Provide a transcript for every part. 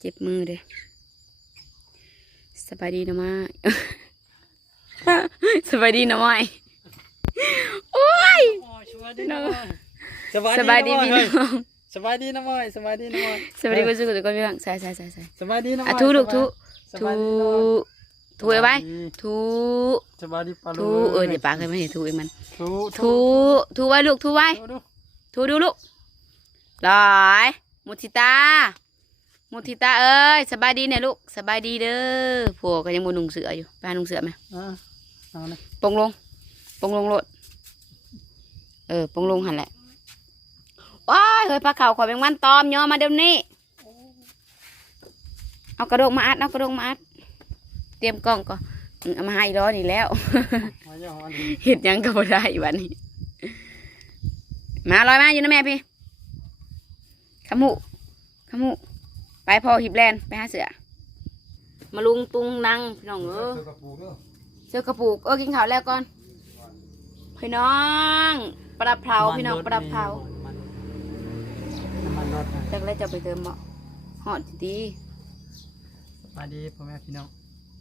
เจ็บมือเด้สบายดีนะมาสบายดีนะมายโอ้ยสบายดีนะสบายดีพี่น้องสบายดีนะมอยสบายดีนะมอยสบายดีก็สู้กับพี่น้องใส่ใส่ใส่ใส่สบายดีนะมอะอยทูลูกทูสทูบายดีนะมอยทูไอ้ไปทูสบายดีปะลูทูเออเดี๋ยวปากเคยไม่เห็นทูเองมันทูทูทูไว้ลูกทูไว้ทูดูทูดูลูกลอยมุทิตา มุทิตาเอ้ยสบายดีเนี่ยลูกสบายดีเด้อผัวก็ยังบนุ่งเสืออยู่ไปหานุ่งเสือไหมอะเอาเลยปงลงปงลงโลดเออปงลงหันแหละว้ายเฮ้ยปลาเข่าขอยแมงวันตอมย่อมาเดี๋ยวนี้เอากระดกมาอัดเอากระดกมาอัดเตรียมกล้องก่อนอืมเอามาให้ร้อนี่แล้วมาเยอะวันนี้เห็ดหยังก็บ่ได้วันนี้มาลอยมาอยู่นะแม่พี่ขมุขมุ ไปพอหิบแลนไปหาเสือมาลุงตุงนังพี่น้องเออเสือกระปุกเออกินข้าวแล้วก่อนพี่น้องปลาเผาพี่น้องปลาเผาน้ำมันรถนะจากแล้วจะไปเติมเหมาะหอดดีสบายดีพ่อแม่พี่น้อง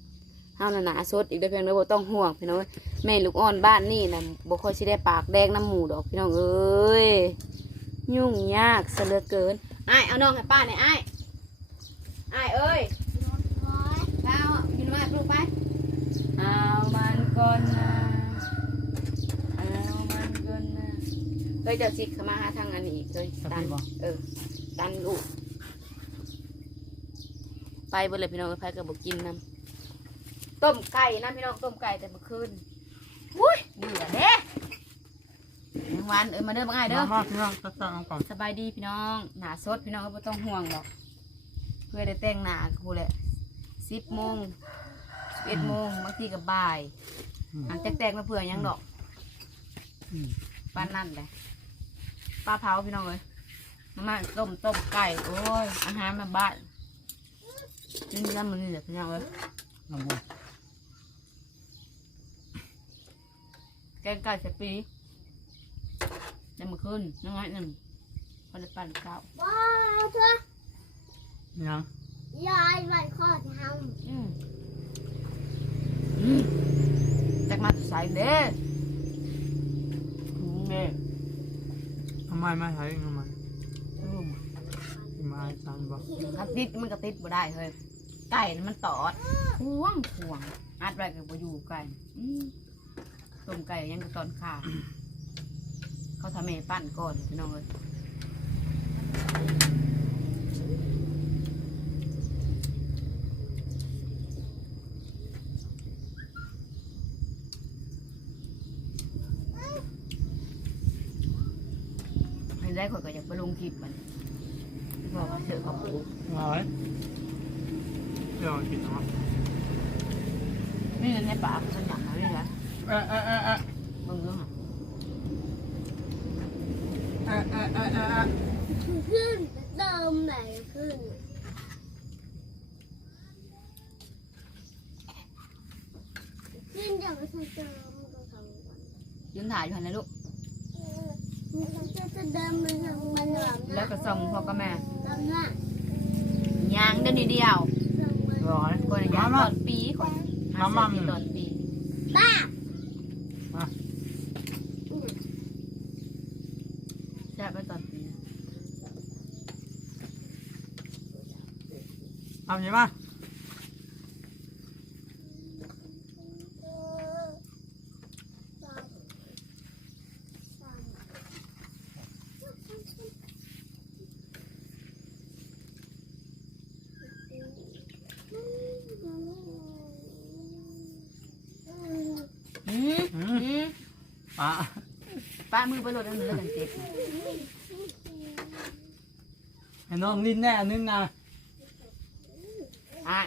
ๆห้าวหนาๆสดอีกเด้อเพียงเด้อบ่ต้องห่วงพี่น้องเอ้ยแม่ลูกอ่อนบ้านนี่นะบ่ค่อยสิได้ปากแดงน้ำหมูดอกพี่น้องเอ้ยยุ่งยากซะเหลือเกินไอ้ายเอาน้องให้ป้าหน่อยไอ้าย อ้ายเอ้ยเอากินมาปลูกไปเอามันก่อนนะเอามันก่อนนะเฮ้ยเดี๋ยวสิเข้ามาหาทางอันนี้อีกเฮ้ยดันเออดันลูกไปเบนเลยพี่น้องเอ้ยไปกับอกกินน้ำต้มไก่นะพี่น้องต้มไก่แต่เมื่อคืนอุ้ยเบื่อเด้ยังวันเอ้ยมาเด้อมาง่ายเด้อมาพี่น้องตัดตัดเอาก่อนสบายดีพี่น้องหนาสดพี่น้องก็ไม่ต้องห่วงหรอก เพื่อได้แต่งหนาคูแหละสิบโมงสิบเอ็ดโมงบางทีกับบ่ายหลังจากแต่งมาเผื่อหยังดอกอืมป้านนั่นเลยปลาเผาพี่น้องเลยมามาต้มต้มไก่โอ้ยอาหารมาบ้านกินกันมือนี่แหละพี่น้องเลยน้ำมันแกงไก่ใส่ปีได้มาขึ้นน้อยหนึ่งพอได้ปั่นข้าวว้าวเธอ ยังยายมันขอทอืมอืมจากมาใส่เด้อืมเด้ทำไมไม่ใช้ทำไมอืมมาจานบอกถ้าติดมันก็ติดบ่ได้เฮ้ยไก่น่ะมันตอดห่วงห่วงอัดไว้ก็บ่อยู่ไก่อืมต้มไก่ยังก็ตอนขาเขาทำให้ปั้นก่อนพี่น้องเอ้ยใได้ข่อยก็อยากไปลงคลิปมันบอกว่าเสือเขาปลูกร้อยเดี๋ยวกินนะนี่ในปากมันหนักนะนี่นะเอ๊ะเอ๊ะเอ๊ะเอ๊ะมึงรู้หรอเอ๊ะเอ๊ะเอ๊ะเอ๊ะเอ๊ะำขึ้นเติมไหนขึ้นขึ้นจะไม่ใช่เติมมันต้องทำก่อนยืนถ่ายอยู่หันนะลูก แบบแล้วก็ส่งพ่อกับแม่ทำหน้ายางเดินนิดเดียวทำมันร้อยก่อนยางตอนปีก่อนหามาเสื้อมาปีตอนปีบ้าแซ่บไปตอนปีเอาอย่างนี้มา อืม อื อื ม ม ปะ ป้ามือ ไปโหลดอันนี้แล้วกันเจ็บให้น้องลิ้นแน่นึงนะอะ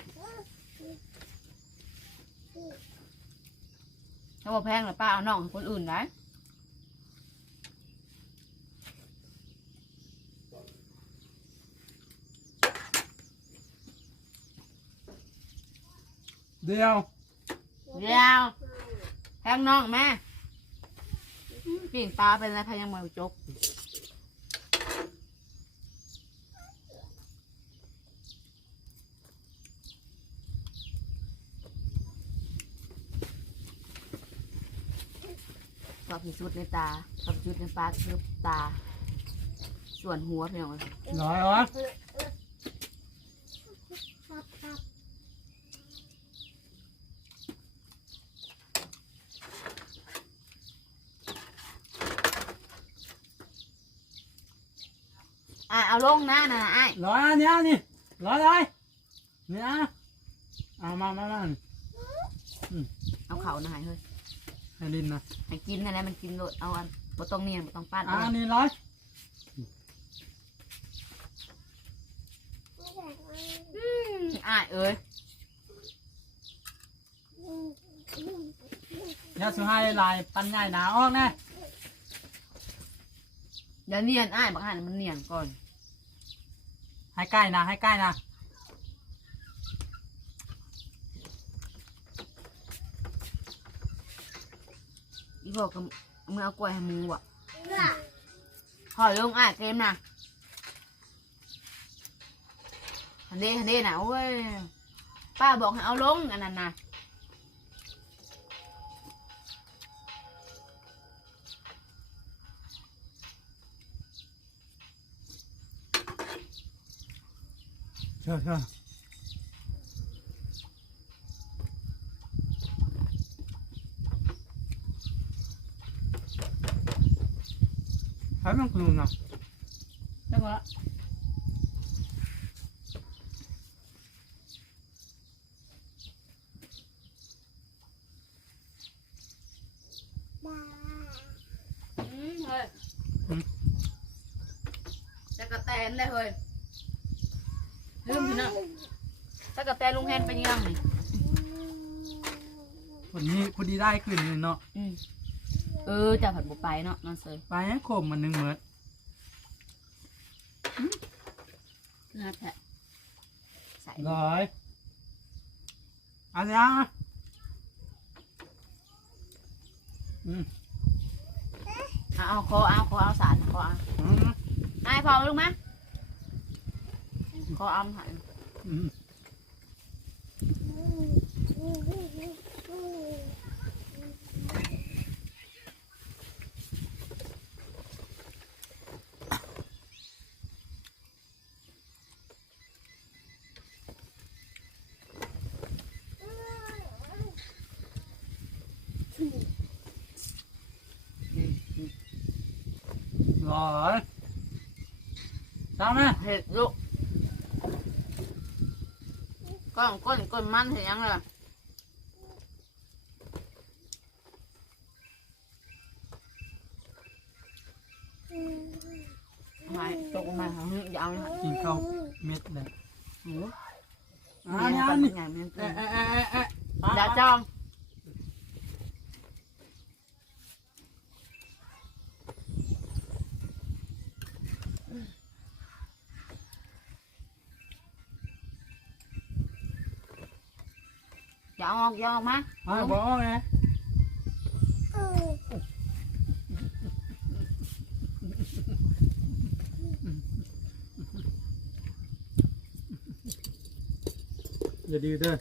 ถ้าบอกแพงหรือป้าเอาน้องให้คนอื่นได้เดียวเดี๋ยวแพงน้องแม่ ปิ่งปลาเป็นอะไรพายังเมือนจกชอบจุดในตาชอบจุดในปลาคือตา ส่วนหัวเพียงเลย น้อยเหรอ อะเอาลงหน้าน่ะไอ้ายร้อยอันเนี้ยนี่ร้อยเลยเนี่ยเอามามามาเอาเขาหน่อยเฮ้ยให้ลินนะให้กินอะไรมันกินโลดเอาอันบ่ต้องเนียนบ่ต้องปั้นอ่าเอานี่ร้อยไม่ใช่ว่าอืมอ้ายเอ้ยอืมอืมอืมเดี๋ยวสุให้ลายปันใหญ่หนาออกแน่ เดี๋ยวเนียนอ้ายบางอันมันเนียนก่อนให้ใกล้นะให้ใกล้นะอีพวกก็มึงเอากล้วยให้หมูอะน่ะถอยลงอ้ายเกมนะฮันเด้ฮันเด้นะโอ้ยป้าบอกให้เอาลงอันนั้นนะ เชื่อเชื่อให้มันกลุ่มนะ แล้วก็ บ้า อืมเฮ้ยจะกระแตนได้เฮ้ยลืมพี่น้องถ้ากระแตนลุงแฮนเป็นยังไง วันนี้พอดีได้ขึ้นเลยเนาะอืมเออจะผัดบุไปเนาะนอนเซยไปให้ขมมันหนึ่งเหมือนนะแผะใส่ร้อยอันนี้อะอืมเอาเอาคอเอาคอเอาสารคอเอาอืมไอ้พอลูกมั้ยคอเอาหันอืม อืมอืมอืมอืม อืมอืม ร้อย ตามไหมเห็ดลูกก้อนก้นก้นมันเห็นยังเลย อืม ไม่ตกมาหาอย่าเอาเลย กินข้าวเม็ดเลย โอ้ อันนี้อันนี้ ใหญ่มัน เอ๊ะเอ๊ะเอ๊ะเอ๊ะเอ๊ะ อย่าจ้องอย่าเอาออกอย่าเอาออกมา อ่ะบอกไง เออ อย่าดีเด้อ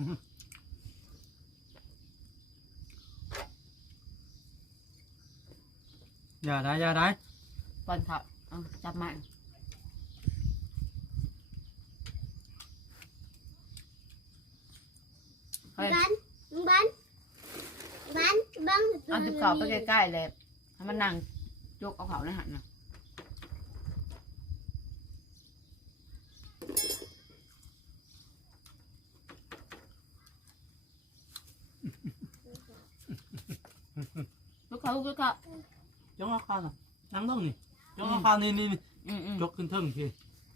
อืมอืมอย่าได้อย่าได้ปอนขับเอาจับมาเฮ้ยบ้านบ้านบ้านบ้านเอาติบเขาไปใกล้ๆเลยให้มันนั่งยกเอาเขาในหันนะลู กเขาลูกเขาจงเอาข้าวน่ะนั่งลงนี่จงเอาข้าวนี่นี่นี่อืมอืมยกขึ้นเทิงพี่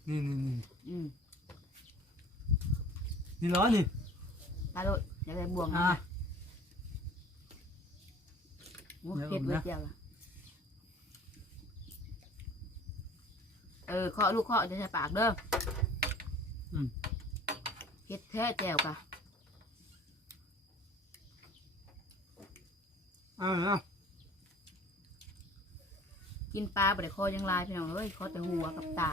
นี่นี่นี่อืม กินปลาบ่ได้คอยังลายพี่น้องเอ้ยคอแต่หัวกับตา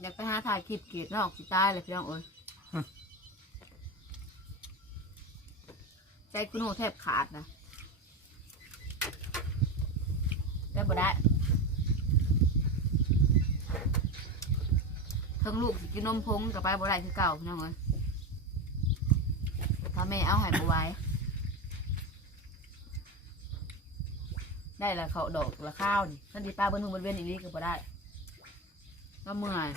อยากไปหาถ่ายคลิปเกียรตินอกสิตายเลยพี่น้องเอ้ยใจ คุณโหแทบขาดนะได้บ่ได้ทั้งลูกสิกินนมพงกับไปบ่ได้คือเก่าพี่น้องเอ้ยถ้าแม่เอาใหายบ่ไหว้ได้ละเขาดอกละข้าวนี่ท่านดีป้าเบิ้ลทุ่งเบิ้ลเว้นอีกนี้ก็บ่ได้ก็เมื่อย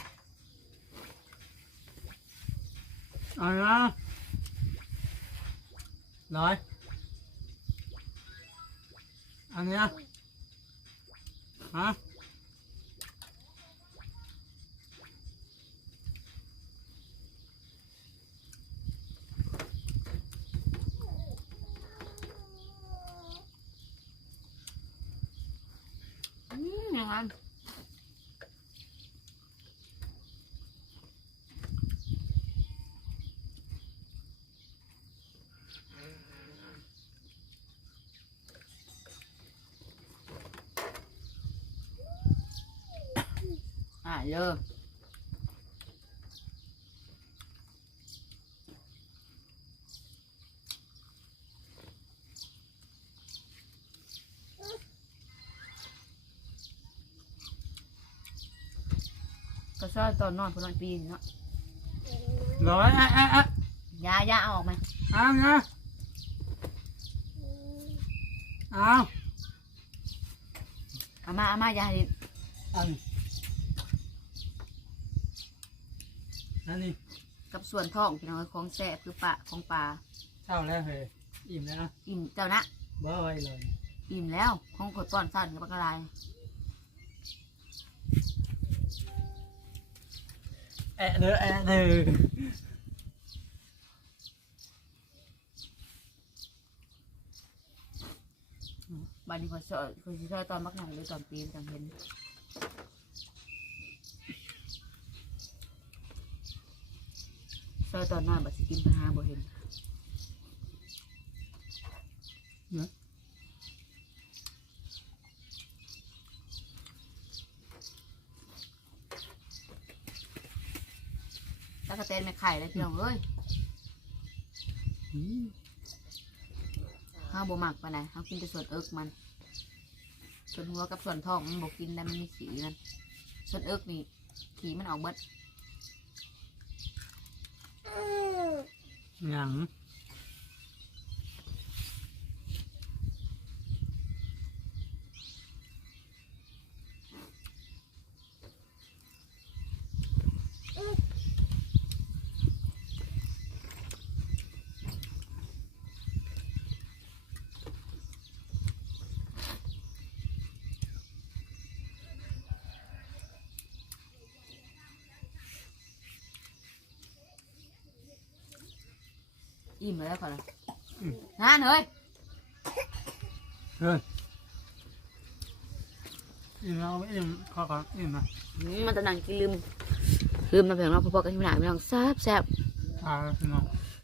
เอาละ ร้อยอัน เนี้ยฮะอืมอย่างนั้นอะเยอะก็ชอบตอนนอนพอนอนปีนเนาะร้อยอะอะอะยายาเอาออกไหมเอาเนี้ยเอาเอามาเอามายาให้อัน อันนี้กับส่วนท้องพี่น้องของแซ่บคือปลาของปลาเท่าแล้วเฮ้ยอิ่มแล้วนะอิ่มเจ้านะบ่ไว้เลยอิ่มแล้วของขดป้อนสั้นกับปลากระไรแอะเด้อแอะเด้อบ้านนี้เขาชอบเขาชอบตอนมักหนังหรือตอนปีนตอนเห็น ชอบตอนหน้าบัดสิกินปัญหาบ่เห็นแล้วก็เต้นไม่ไข่เลยพี่น้องเอ้ยอืมห้าบ่หมักไปไหนห้ากินแต่ส่วนเอิกมัน ส่วนหัวกับส่วนท้องมันบอกกินได้มันมีสีมันส่วนเอิกนี่ ขี่มันออกเบิด หยัง อิ่มแล้วก่อนละงานเฮ้ยเฮ้ยอิ่มแล้วไม่อิ่มขอก่อนอิ่มนะอืมมันจะนั่งกินลืมลืมมาเพียงเราพอๆกันที่ไหนไม่ต้องแซ่บแซ่บพาพี่น้องๆ